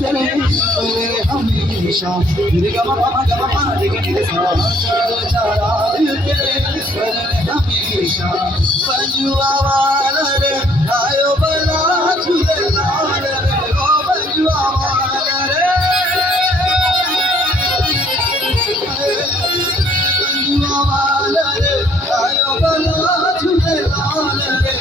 करे हमेशा गम हमेशा बजुआ वाला रे आयो बना झूले लाल रे ओ बजुआ वाला रे बजुआ वाला रे आयो बना झूले लाल रे